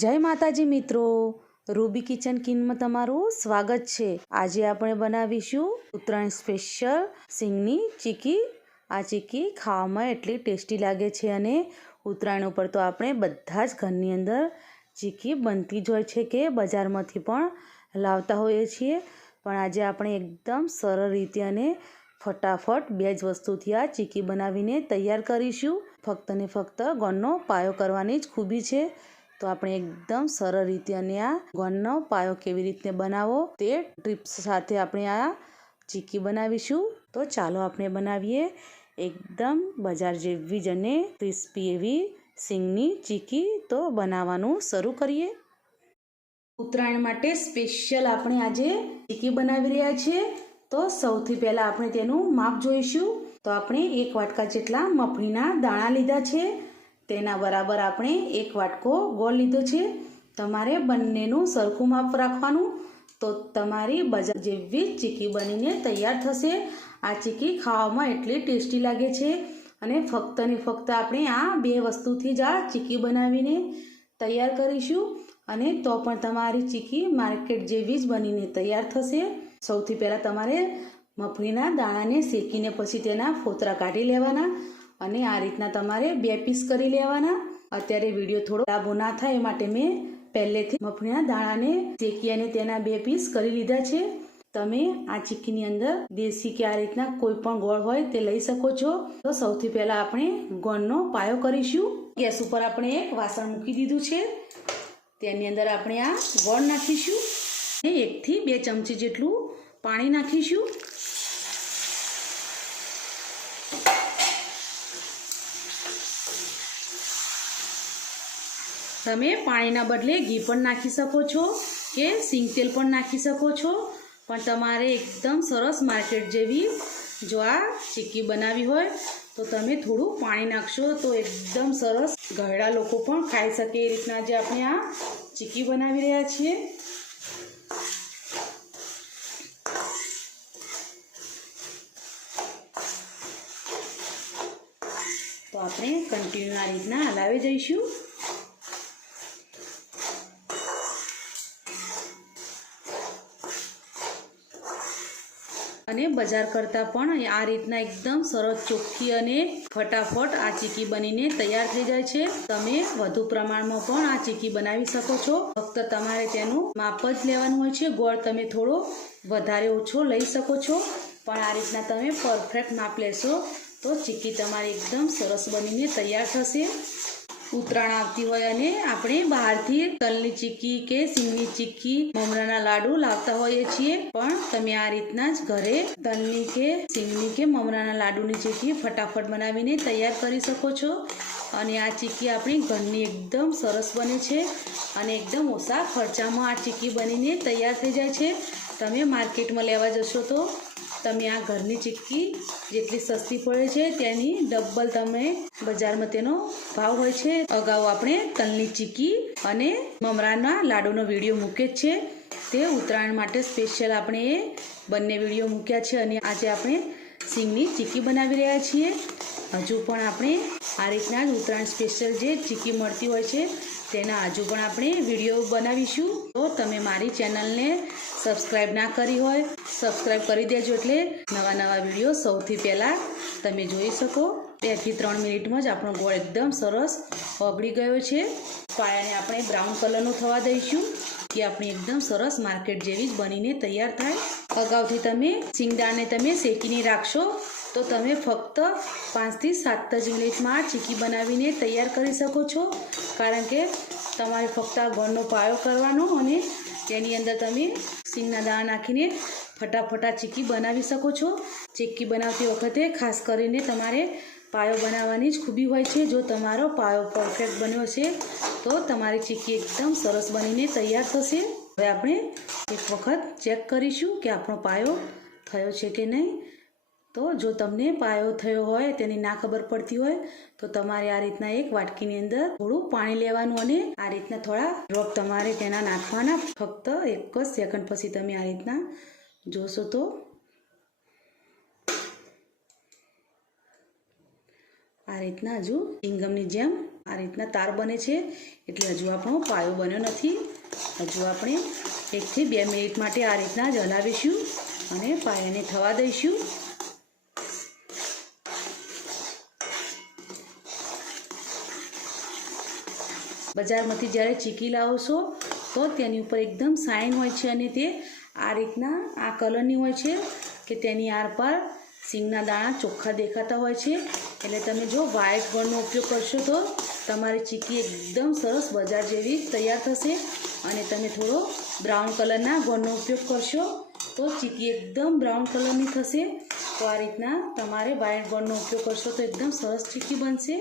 જય માતાજી મિત્રો. રૂબી કિચન કિનમાં તમારું સ્વાગત છે. આજે આપણે બનાવીશું ઉત્તરાયણ સ્પેશિયલ સિંગની ચીકી. આ ચીકી ખાવામાં એટલી ટેસ્ટી લાગે છે અને ઉત્તરાયણ ઉપર તો આપણે બધા જ ઘરની અંદર ચીકી બનતી જ હોય છે કે બજારમાંથી પણ લાવતા હોઈએ છીએ. પણ આજે આપણે એકદમ સરળ રીતે અને ફટાફટ બે જ વસ્તુથી આ ચીકી બનાવીને તૈયાર કરીશું. ફક્ત ને ફક્ત ગોળનો પાયો કરવાની જ ખૂબી છે. તો આપણે એકદમ સરળ રીતે અને આ ગોનનો પાયો કેવી રીતે બનાવવો તે ટિપ્સ સાથે આપણે આ ચીકી બનાવીશું. તો ચાલો આપણે બનાવીએ એકદમ બજાર જેવી જ અને ક્રિસ્પી એવી સિંગની ચીકી. તો બનાવવાનું શરૂ કરીએ. ઉત્તરાયણ માટે સ્પેશિયલ આપણે આજે ચીકી બનાવી રહ્યા છીએ. તો સૌથી પહેલાં આપણે તેનું માપ જોઈશું. તો આપણે એક વાટકા જેટલા મફળીના દાણા લીધા છે. તેના બરાબર આપણે એક વાટકો ગોળ લીધો છે. તમારે બંનેનું સરખું માપ રાખવાનું. તો તમારી બજાર જેવી જ ચીકી બનીને તૈયાર થશે. આ ચીકી ખાવામાં એટલી ટેસ્ટી લાગે છે અને ફક્ત ને ફક્ત આપણે આ બે વસ્તુથી જ આ ચીકી બનાવીને તૈયાર કરીશું. અને તો પણ તમારી ચીકી માર્કેટ જેવી જ બનીને તૈયાર થશે. સૌથી પહેલાં તમારે મફળીના દાણાને શેકીને પછી તેના ફોતરા કાઢી લેવાના. અને આ રીતના તમારે બે પીસ કરી લેવાના. અત્યારે વીડિયો થોડો લાંબો ના થાય એ માટે મેં પહેલેથી મફળીના દાણાને શેકી અને તેના બે પીસ કરી લીધા છે. તમે આ ચીકીની અંદર દેશી કે આ રીતના કોઈ પણ ગોળ હોય તે લઈ શકો છો. તો સૌથી પહેલાં આપણે ગોળનો પાયો કરીશું. ગેસ ઉપર આપણે એક વાસણ મૂકી દીધું છે. તેની અંદર આપણે આ ગોળ નાખીશું. અને એકથી બે ચમચી જેટલું પાણી નાખીશું. તમે પાણીના બદલે ઘી પણ નાખી શકો છો કે સિંગ તેલ પણ નાખી શકો છો. પણ તમારે એકદમ સરસ માર્કેટ જેવી જો આ ચીક્કી બનાવી હોય, તો તમે થોડું પાણી નાખશો તો એકદમ સરસ ઘરડા લોકો પણ ખાઈ શકે એ રીતના જે આપણે આ ચીક્કી બનાવી રહ્યા છીએ. તો આપણે કન્ટિન્યુ આ રીતના હલાવી જઈશું અને બજાર કરતાં પણ આ રીતના એકદમ સરસ ચોખ્ખી અને ફટાફટ આ ચીકી બનીને તૈયાર થઈ જાય છે. તમે વધુ પ્રમાણમાં પણ આ ચીકી બનાવી શકો છો. ફક્ત તમારે તેનું માપ જ લેવાનું હોય છે. ગોળ તમે થોડો વધારે ઓછો લઈ શકો છો. પણ આ રીતના તમે પરફેક્ટ માપ લેશો તો ચીકી તમારી એકદમ સરસ બનીને તૈયાર થશે. ઉત્તરાયણ આવતી હોય અને આપણે બહારથી તલની ચીક્કી કે સિંગની ચીક્કી, મમરાના લાડુ લાવતા હોઈએ છીએ. પણ તમે આ રીતના જ ઘરે તલની કે સિંગની કે મમરાના લાડુની ચીક્કી ફટાફટ બનાવીને તૈયાર કરી શકો છો. અને આ ચીક્કી આપણી ઘરની એકદમ સરસ બને છે અને એકદમ ઓછા ખર્ચામાં આ ચીક્કી બનીને તૈયાર થઈ જાય છે. તમે માર્કેટમાં લેવા જશો તો તમે આ ઘરની ચીક્કી જેટલી સસ્તી પડે છે, તેની ડબલ તમે બજારમાં તેનો ભાવ હોય છે. અગાઉ આપણે તલની ચીક્કી અને મમરાના લાડુનો વીડિયો મૂક્યો જ છે. તે ઉત્તરાયણ માટે સ્પેશિયલ આપણે એ બંને વીડિયો મૂક્યા છે અને આજે આપણે સિંગની ચીક્કી બનાવી રહ્યા છીએ. હજુ પણ આપણે આ રીતના જ ઉત્તરાયણ સ્પેશિયલ જે ચીક્કી મળતી હોય છે, તેના હજુ પણ આપણે વીડિયો બનાવીશું. તો તમે મારી ચેનલને સબસ્ક્રાઈબ ના કરી હોય સબસ્ક્રાઈબ કરી દેજો એટલે નવા નવા વીડિયો સૌથી પહેલાં તમે જોઈ શકો. બેથી ત્રણ મિનિટમાં જ આપણો ગોળ એકદમ સરસ ઓગળી ગયો છે. પાયાને આપણે બ્રાઉન કલરનું થવા દઈશું, કે આપણી એકદમ સરસ માર્કેટ જેવી જ બનીને તૈયાર થાય. અગાઉથી તમે સિંગદાણને તમે શેકીને રાખશો, તો તમે ફક્ત પાંચથી સાત જ મિનિટમાં ચીકી બનાવીને તૈયાર કરી શકો છો. કારણ કે તમારે ફક્ત આ ગોળનો પાયો કરવાનો અને તેની અંદર તમે સિંગના દાણા નાખીને ફટાફટા ચીક્કી બનાવી શકો છો. ચીક્કી બનાવતી વખતે ખાસ કરીને તમારે પાયો બનાવવાની જ ખૂબી હોય છે. જો તમારો પાયો પરફેક્ટ બન્યો છે, તો તમારી ચીક્કી એકદમ સરસ બનીને તૈયાર થશે. હવે આપણે એક વખત ચેક કરીશું કે આપણો પાયો થયો છે કે નહીં. તો જો તમને પાયો થયો હોય, તેની ના ખબર પડતી હોય, તો તમારે આ રીતના એક વાટકીની અંદર થોડું પાણી લેવાનું અને આ રીતના થોડા ડ્રોપ તમારે તેના નાખવાના. ફક્ત એક જ સેકન્ડ પછી તમે આ રીતના જોશો તો. આ રીતના હજુ ચિંગમની જેમ આ રીતના તાર બને છે. એટલે હજુ આપણો પાયો બન્યો નથી. હજુ આપણે એકથી બે મિનિટ માટે આ રીતના જ હલાવીશું અને પાયાને થવા દઈશું. બજારમાંથી જ્યારે ચીકી લાવો છો, તો તેની ઉપર એકદમ સાઇન હોય છે અને તે આ રીતના આ કલરની હોય છે કે તેની આરપાર સિંગના દાણા ચોખ્ખા દેખાતા હોય છે. એટલે તમે જો વ્હાઇટ ગણનો ઉપયોગ કરશો તો તમારી ચીકી એકદમ સરસ બજાર જેવી તૈયાર થશે અને તમે થોડો બ્રાઉન કલરના ગણનો ઉપયોગ કરશો તો ચીકી એકદમ બ્રાઉન કલરની થશે. તો આ રીતના તમારે વ્હાઇટ ગણનો ઉપયોગ કરશો તો એકદમ સરસ ચીકી બનશે.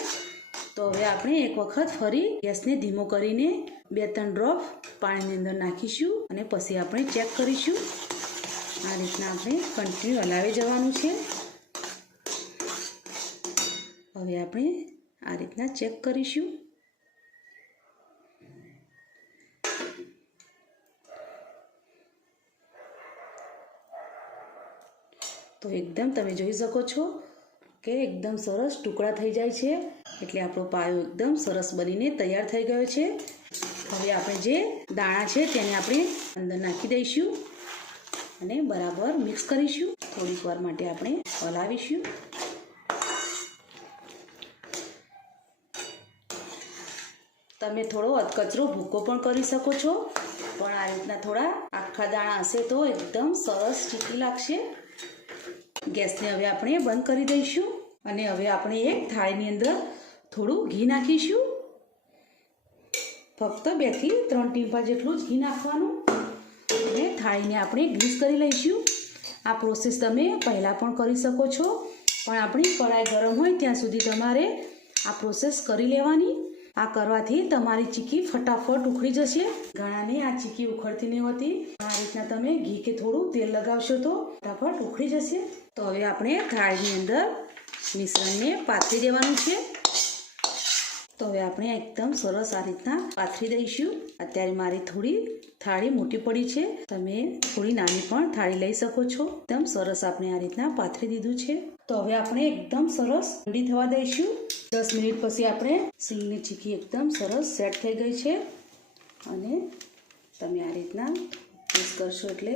તો હવે આપણે એક વખત ફરી ગેસને ધીમો કરીને બે ત્રણ ડ્રોપ પાણીની અંદર નાખીશું અને પછી આપણે ચેક કરીશું આ રીતના આપણે કન્ટિન્યુ હલાવી જવાનું છે. હવે આપણે આ રીતના ચેક કરીશું. તો એકદમ તમે જોઈ શકો છો કે એકદમ સરસ ટુકડા થઈ જાય છે. એટલે આપણો પાયો એકદમ સરસ બનીને તૈયાર થઈ ગયો છે. હવે આપણે જે દાણા છે તેને આપણે અંદર નાખી દઈશું અને બરાબર મિક્સ કરીશું. થોડીક વાર માટે આપણે હલાવીશું. તમે થોડો અધકચરો ભૂકો પણ કરી શકો છો. પણ આ રીતના થોડા આખા દાણા હશે તો એકદમ સરસ ચીકી લાગશે. ગેસને હવે આપણે બંધ કરી દઈશું અને હવે આપણે એક થાળીની અંદર થોડું ઘી નાખીશું. ફક્ત બેથી ત્રણ ટીમ્પા જેટલું જ ઘી નાખવાનું અને થાળીને આપણે ગ્રીસ કરી લઈશું. આ પ્રોસેસ તમે પહેલાં પણ કરી શકો છો, પણ આપણી કઢાઈ ગરમ હોય ત્યાં સુધી તમારે આ પ્રોસેસ કરી લેવાની. આ કરવાથી તમારી ચીકી ફટાફટ ઉખડી જશે. ઘણાને આ ચીકી ઉખડતી નહીં હોતી. આ રીતના તમે ઘી કે થોડું તેલ લગાવશો તો ફટાફટ ઉખડી જશે. તો હવે આપણે થાળીની અંદર મિશ્રણને પાથરી દેવાનું છે. તો હવે આપણે એકદમ સરસ આ રીતના પાથરી દઈશું. અત્યારે મારી થોડી થાળી મોટી પડી છે. તમે થોડી નાની પણ થાળી લઈ શકો છો. એકદમ સરસ આપણે આ રીતના પાથરી દીધું છે. તો હવે આપણે એકદમ સરસ રેડી થવા દઈશું. દસ મિનિટ પછી આપણે સિંગની ચીકી એકદમ સરસ સેટ થઈ ગઈ છે. અને તમે આ રીતના મિક્સ કરશો એટલે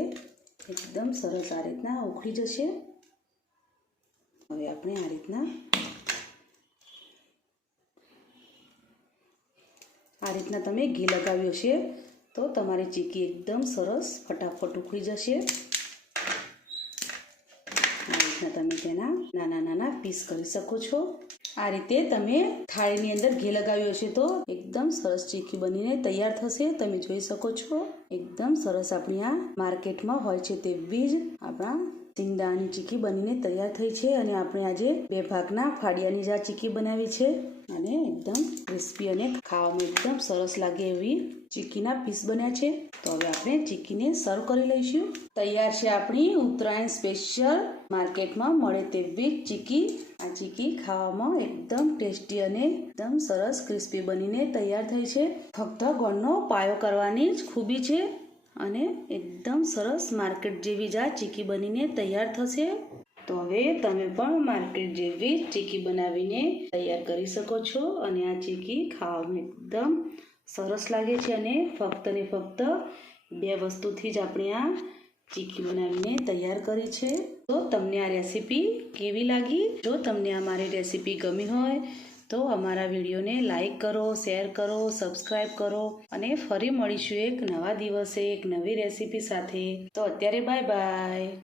એકદમ સરસ આ રીતના ઉખડી જશે. હવે આપણે આ રીતના આ રીતના તમે ઘી લગાવ્યું છે તો તમારી ચીકી એકદમ સરસ ફટાફટ ઉખડી જશે. આ રીતના તમે તેના નાના નાના પીસ કરી શકો છો. આ રીતે તમે થાળીની અંદર ઘી લગાવ્યો હશે તો એકદમ સરસ ચીકી બનીને તૈયાર થશે. તમે જોઈ શકો છો, એકદમ સરસ આપણી આ માર્કેટમાં હોય છે તેવી જ આપણા સિંગદાણાની ચીકી બનીને તૈયાર થઈ છે. અને આપણે આજે બે ભાગના ફાડિયાની જ આ ચીકી બનાવી છે. અને એકદમ ક્રિસ્પી અને ખાવામાં એકદમ સરસ લાગે એવી ચીકીના પીસ બન્યા છે. તો હવે આપણે ચીકીને સર્વ કરી લઈશું. તૈયાર છે આપણી ઉત્તરાયણ સ્પેશિયલ માર્કેટમાં મળે તેવી ચીકી. આ ચીકી ખાવામાં એકદમ ટેસ્ટી અને એકદમ સરસ ક્રિસ્પી બનીને તૈયાર થઈ છે. ફક્ત ગોળનો પાયો કરવાની જ ખૂબી છે અને એકદમ સરસ માર્કેટ જેવી જ આ ચીકી બનીને તૈયાર થશે. તો હવે તમે પણ માર્કેટ જેવી ચીકી બનાવીને તૈયાર કરી શકો છો અને આ ચીકી ખાવામાં એકદમ સરસ લાગે છે અને ફક્ત ને ફક્ત બે વસ્તુથી જ આપણે આ ચીકી બનાવીને તૈયાર કરી છે. તો તમને આ રેસીપી કેવી લાગી? જો તમને આ મારી રેસીપી ગમી હોય તો અમારા વિડીયોને લાઈક કરો, શેર કરો સબસ્ક્રાઈબ કરો અને ફરી મળીશું એક નવા દિવસે એક નવી રેસીપી સાથે. તો અત્યારે બાય બાય.